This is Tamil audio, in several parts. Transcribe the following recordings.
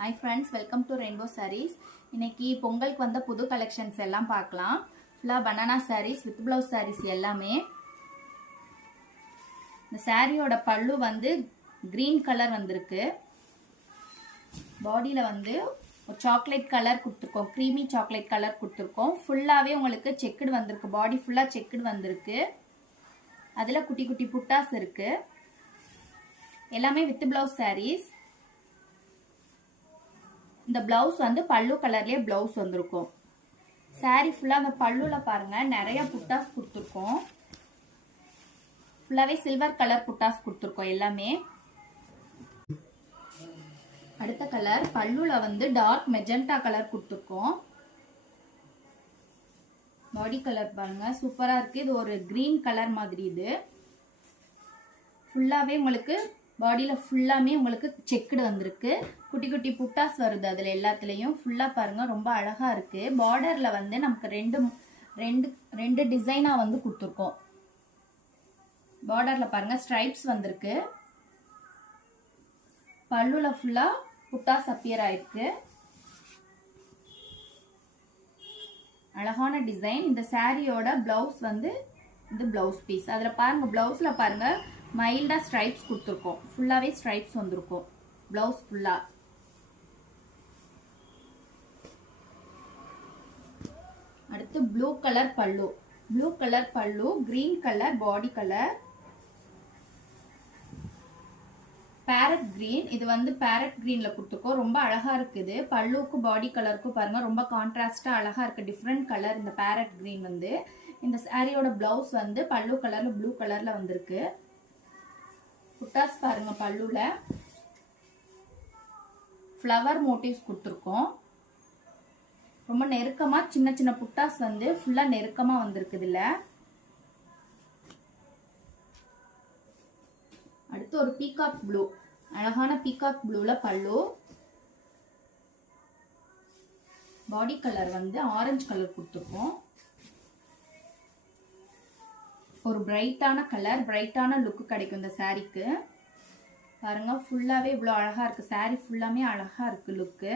Hi friends, welcome to Rainbow Sarees. இன்னைக்கு பொங்கலுக்கு வந்த புது கலெக்ஷன்ஸ் எல்லாம் பார்க்கலாம். ஃபுல்லா banana sarees with blouse sarees எல்லாமே. இந்த சாரியோட பல்லு வந்து green color வந்திருக்கு. பாடியில வந்து ஒரு சாக்லேட் கலர் கொடுத்துருக்கோம், creamy சாக்லேட் கலர் கொடுத்துருக்கோம். ஃபுல்லாவே உங்களுக்கு செக்குடு வந்திருக்கு, பாடி ஃபுல்லா செக்குடு வந்திருக்கு. அதுல குட்டி குட்டி புட்டாஸ் இருக்கு. எல்லாமே with blouse sarees. இந்த பிளவுஸ் வந்து பல்லு கலர்லயே பிளவுஸ் வந்திருக்கும். சாரி ஃபுல்லா அந்த பல்லுல பாருங்க நிறைய புட்டாஸ் கொடுத்துருக்கோம். ஃபுல்லாவே சில்வர் கலர் புட்டாஸ் கொடுத்துருக்கோம் எல்லாமே. அடுத்த கலர் பல்லுல வந்து டார்க் மெஜெண்டா கலர் கொடுத்துருக்கோம். பாடி கலர் பாருங்க சூப்பரா இருக்கு. இது ஒரு கிரீன் கலர் மாதிரி. இது ஃபுல்லாவே உங்களுக்கு பாடியில ஃபுல்லாமே உங்களுக்கு செக்குடு வந்திருக்கு. குட்டி குட்டி புட்டாஸ் வருது அதுல எல்லாத்துலயும். ஃபுல்லா பாருங்க ரொம்ப அழகா இருக்கு. பார்டர்ல வந்து நமக்கு ரெண்டு டிசைனா வந்து கொடுத்துருக்கோம். பார்டர்ல பாருங்க ஸ்ட்ரைப்ஸ் வந்திருக்கு. பல்லுல ஃபுல்லா புட்டாஸ் அப்பியர் ஆயிருக்கு. அழகான டிசைன். இந்த சாரியோட பிளவுஸ் வந்து இது பிளவுஸ் பீஸ். அதுல பாருங்க பிளவுஸ்ல பாருங்க மைல்டா ஸ்ட்ரைப்ஸ் கொடுத்துருக்கோம். ஃபுல்லாவே ஸ்ட்ரைப்ஸ் வந்திருக்கும் பிளவுஸ் ஃபுல்லா. அடுத்து ப்ளூ கலர் பல்லு. ப்ளூ கலர் பல்லு, green colour body colour, farad green. இது வந்து பேரட் கிரீன்ல கொடுத்துருக்கோம். ரொம்ப அழகா இருக்குது. பல்லுக்கும் பாடி கலருக்கும் பாருங்க ரொம்ப கான்ட்ராஸ்டா அழகா இருக்கு. டிஃப்ரெண்ட் கலர் இந்த பேரட் கிரீன் வந்து. இந்த சாரியோட பிளவுஸ் வந்து பல்லு கலர்ல ப்ளூ கலர்ல வந்திருக்கு. புட்டாஸ் பாருங்க பல்லுல ஃப்ளவர் மோட்டிவ்ஸ் கொடுத்துருக்கோம். ரொம்ப நெருக்கமா சின்ன சின்ன புட்டாஸ் வந்து ஃபுல்லா நெருக்கமா வந்திருக்கு இதுல. அடுத்து ஒரு பீகாக் ப்ளூ, அழகான பீகாக் ப்ளூல பல்லு. பாடி கலர் வந்து ஆரஞ்சு கலர் கொடுத்துருக்கோம். ஒரு பிரைட்டான கலர், பிரைட்டான லுக் கிடைக்கும் இந்த சாரிக்கு. பாருங்க ஃபுல்லாவே இவ்வளவு அழகா இருக்கு. சாரி ஃபுல்லாமே அழகா இருக்கு லுக்கு.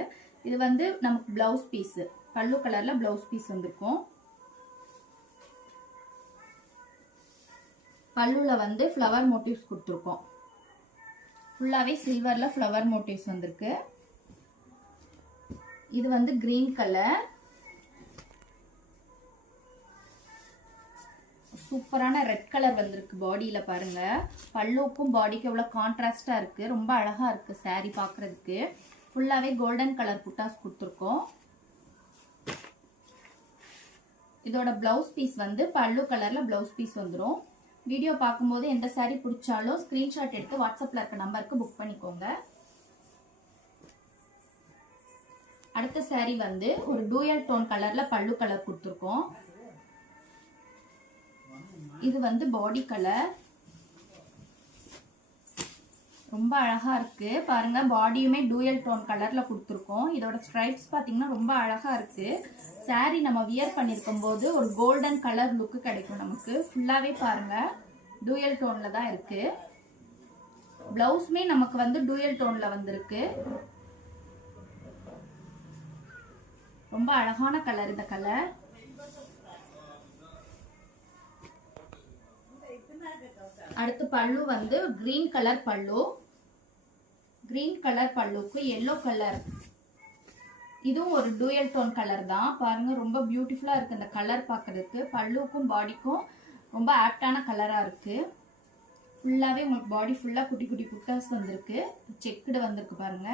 இது வந்து நமக்கு பிளவுஸ் பீஸ், பல்லு கலர்ல பிளவுஸ் பீஸ் வந்திருக்கும். பல்லுல வந்து ஃப்ளவர் மோட்டிவ்ஸ் கொடுத்துருக்கோம். ஃபுல்லாவே சில்வர்ல ஃப்ளவர் மோட்டிவ்ஸ் வந்திருக்கு. இது வந்து கிரீன் கலர். சூப்பரான ரெட் கலர் வந்திருக்கு பாடியில பாருங்க. பல்லுக்கும் பாடிக்கு எவ்வளவு கான்ட்ராஸ்டா இருக்கு. ரொம்ப அழகா இருக்கு சாரி பாக்குறதுக்கு. ஃபுல்லாவே கோல்டன் கலர் புட்டாஸ் கொடுத்துருக்கோம். இதோட பிளவுஸ் பீஸ் வந்து பல்லு கலர்ல பிளவுஸ் பீஸ் வந்துடும். வீடியோ பார்க்கும்போது எந்த சாரி பிடிச்சாலும் ஸ்கிரீன்ஷாட் எடுத்து வாட்ஸ்அப்ல இருக்க நம்பருக்கு புக் பண்ணிக்கோங்க. அடுத்த சாரி வந்து ஒரு டூயல் டோன் கலர்ல பல்லு கலர் கொடுத்துருக்கோம். இது வந்து பாடி கலர். ரொம்ப அழகா இருக்கு பாருங்க. பாடியுமே டூயல் டோன் கலர்ல கொடுத்துருக்கோம். இதோட ஸ்ட்ரைப்ஸ் பாத்தீங்கன்னா ரொம்ப அழகா இருக்கு. சாரி நம்ம வியர் பண்ணிருக்கும் போது ஒரு கோல்டன் கலர் லுக் கிடைக்கும் நமக்கு. ஃபுல்லாவே பாருங்க டூயல் டோன்ல தான் இருக்கு. பிளவுஸ்மே நமக்கு வந்து டூயல் டோன்ல வந்திருக்கு. ரொம்ப அழகான கலர் இந்த கலர். அடுத்து பல்லு வந்து கிரீன் கலர் பல்லு. கிரீன் கலர் பல்லுக்கு எல்லோ கலர். இதுவும் ஒரு டூயல் டோன் கலர் தான். பாருங்க ரொம்ப பியூட்டிஃபுல்லா இருக்கு இந்த கலர் பாக்குறதுக்கு. பல்லுக்கும் பாடிக்கும் ரொம்ப ஆப்டான கலரா இருக்கு. ஃபுல்லாவே உங்களுக்கு பாடி ஃபுல்லா குட்டி குட்டி புட்டாஸ் வந்திருக்கு. செக்குடு வந்திருக்கு பாருங்க.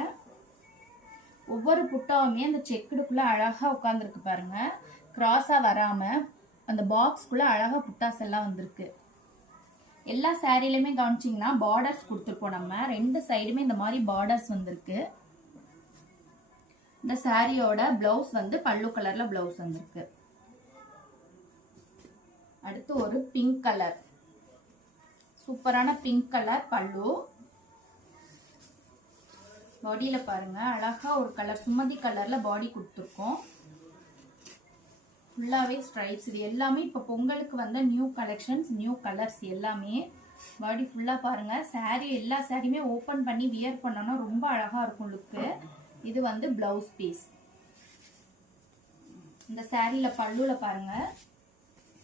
ஒவ்வொரு புட்டாவுமே அந்த செக்குடுக்குள்ள அழகா உட்கார்ந்துருக்கு பாருங்க. கிராஸா வராம அந்த பாக்ஸ்க்குள்ள அழகா புட்டாஸ் எல்லாம் வந்திருக்கு. எல்லா சாரிலுமே கவனிச்சிங்கன்னா பார்டர்ஸ் கொடுத்துருப்போம். நம்ம ரெண்டு சைடுமே இந்த மாதிரி பார்டர்ஸ் வந்திருக்கு. இந்த சாரியோட பிளவுஸ் வந்து பல்லு கலர்ல பிளவுஸ் வந்திருக்கு. அடுத்து ஒரு பிங்க் கலர், சூப்பரான பிங்க் கலர் பல்லு. பாடியில பாருங்க அழகா ஒரு கலர் சுமதி கலர்ல பாடி கொடுத்துருக்கோம். ஃபுல்லாவே ஸ்ட்ரைப்ஸ். இது எல்லாமே இப்ப பொங்கலுக்கு வந்த நியூ கலெக்ஷன்ஸ், நியூ கலர்ஸ் எல்லாமே. பாடி ஃபுல்லா பாருங்க. சாரி எல்லா சாரியுமே ஓபன் பண்ணி வியர் பண்ணோம்னா ரொம்ப அழகா இருக்கும் லுக்கு. இது வந்து பிளவுஸ் பீஸ். இந்த சாரியில பல்லுல பாருங்க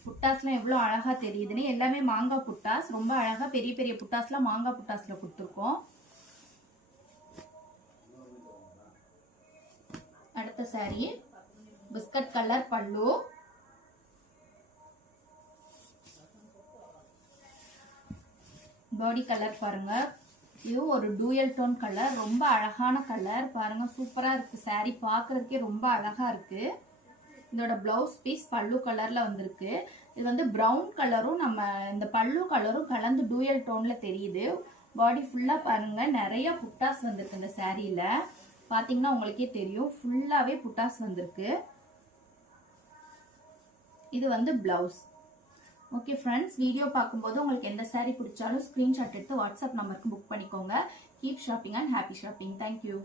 புட்டாஸ்லாம் எவ்வளவு அழகா தெரியுதுன்னு. எல்லாமே மாங்காய் புட்டாஸ், ரொம்ப அழகா பெரிய பெரிய புட்டாஸ்லாம் மாங்காய் புட்டாஸ்ல கொடுத்துருக்கோம். அடுத்த சாரி பிஸ்கட் கலர் பல்லு, பாடி கலர் பாருங்க. இது ஒரு டூயல் டோன் கலர், ரொம்ப அழகான கலர் பாருங்க. சூப்பரா இருக்கு சாரி, பார்க்கறதுக்கே ரொம்ப அழகா இருக்கு. இதோட பிளவுஸ் பீஸ் பல்லு கலர்ல வந்திருக்கு. இது வந்து பிரவுன் கலரும் நம்ம இந்த பல்லு கலரும் கலந்து டூயல் டோன்ல தெரியுது. பாடி ஃபுல்லா பாருங்க நிறைய புட்டாஸ் வந்திருக்கு. இந்த சாரியில பாத்தீங்கன்னா உங்களுக்கே தெரியும் ஃபுல்லாவே புட்டாஸ் வந்திருக்கு. இது வந்து பிளவுஸ். ஓகே ஃப்ரெண்ட்ஸ், வீடியோ பார்க்கும்போது உங்களுக்கு எந்த சாரி பிடிச்சாலும் ஸ்கிரீன்ஷாட் எடுத்து வாட்ஸ்அப் நம்பருக்கு புக் பண்ணிக்கோங்க. Keep shopping and happy shopping. Thank you.